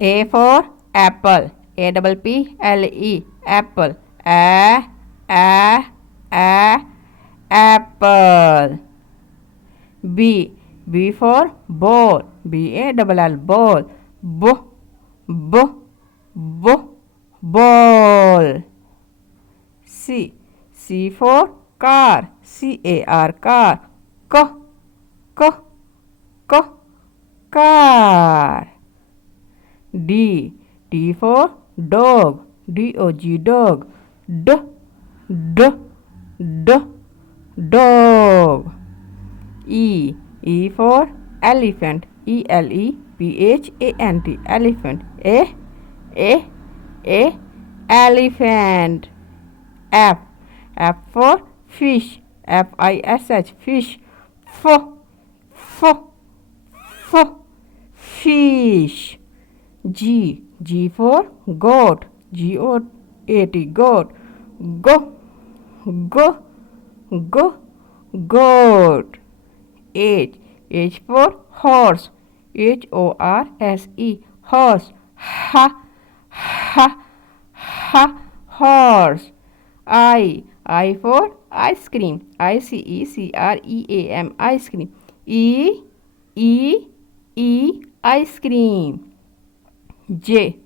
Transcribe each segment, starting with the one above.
A for apple. A double P L E apple. A apple. B. B for ball. B A double L ball. B b b ball. C. C for car. C A R car. C c c car. D. D for dog. D O G dog. D d d dog. E. E for elephant. E L E P H A N T elephant. A elephant. F. F for fish. F I S H fish. F fish. G. G for goat. G O A T goat. Goat. H. H for horse. H O R S E horse. Horse. I for ice cream. I C E C R E A M ice cream. E ice cream. J.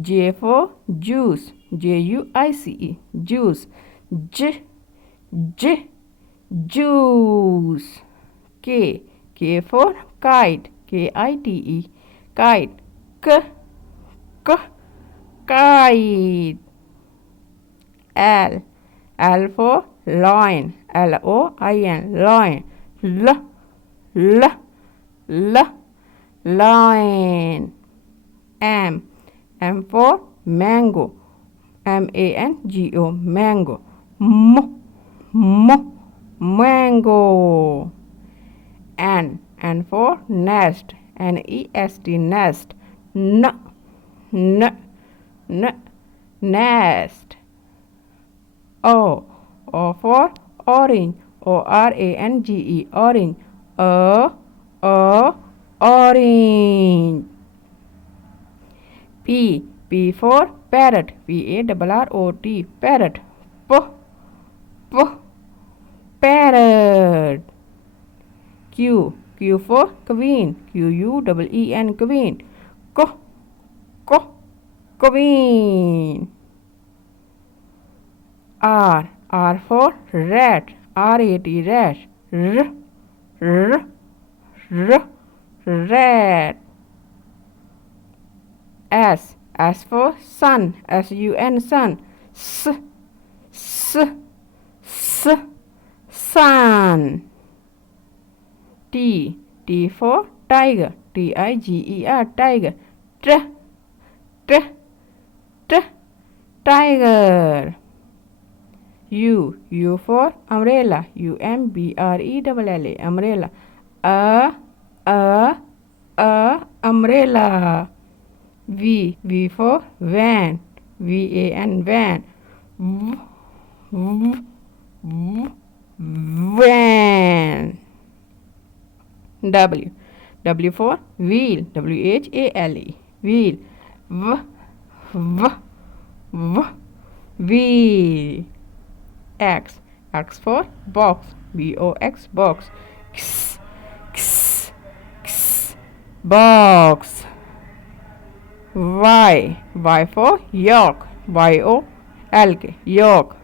J for juice. J U I C E juice. Juice. K. K for kite. K I T E kite. Kite. L. L for lion. L O I N lion. Lion. M. M for mango. M A N G O mango. Mango. N. N for nest. N E S T nest. Nest. O. O for orange. O R A N G E orange. Orange. P. P for parrot. P A R R O T parrot. Parrot. Q. Q for queen. Q U E E N queen. Queen. R. R for rat. R A T rat. Rat. S. S for sun. S U N sun. Sun. T. T for tiger. T I G E R tiger. Tiger. U. U for umbrella. U M B R E L L A umbrella. Umbrella. V. V for van. V A N van. Van. W. W for wheel. W H A L E wheel. Wheel. X. X for box. B O X box. Box. Y. Y for York. Y O L K York.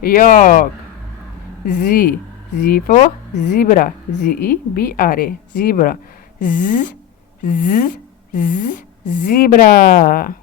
York. Z. Z for zebra. Z E B R A zebra. Zebra.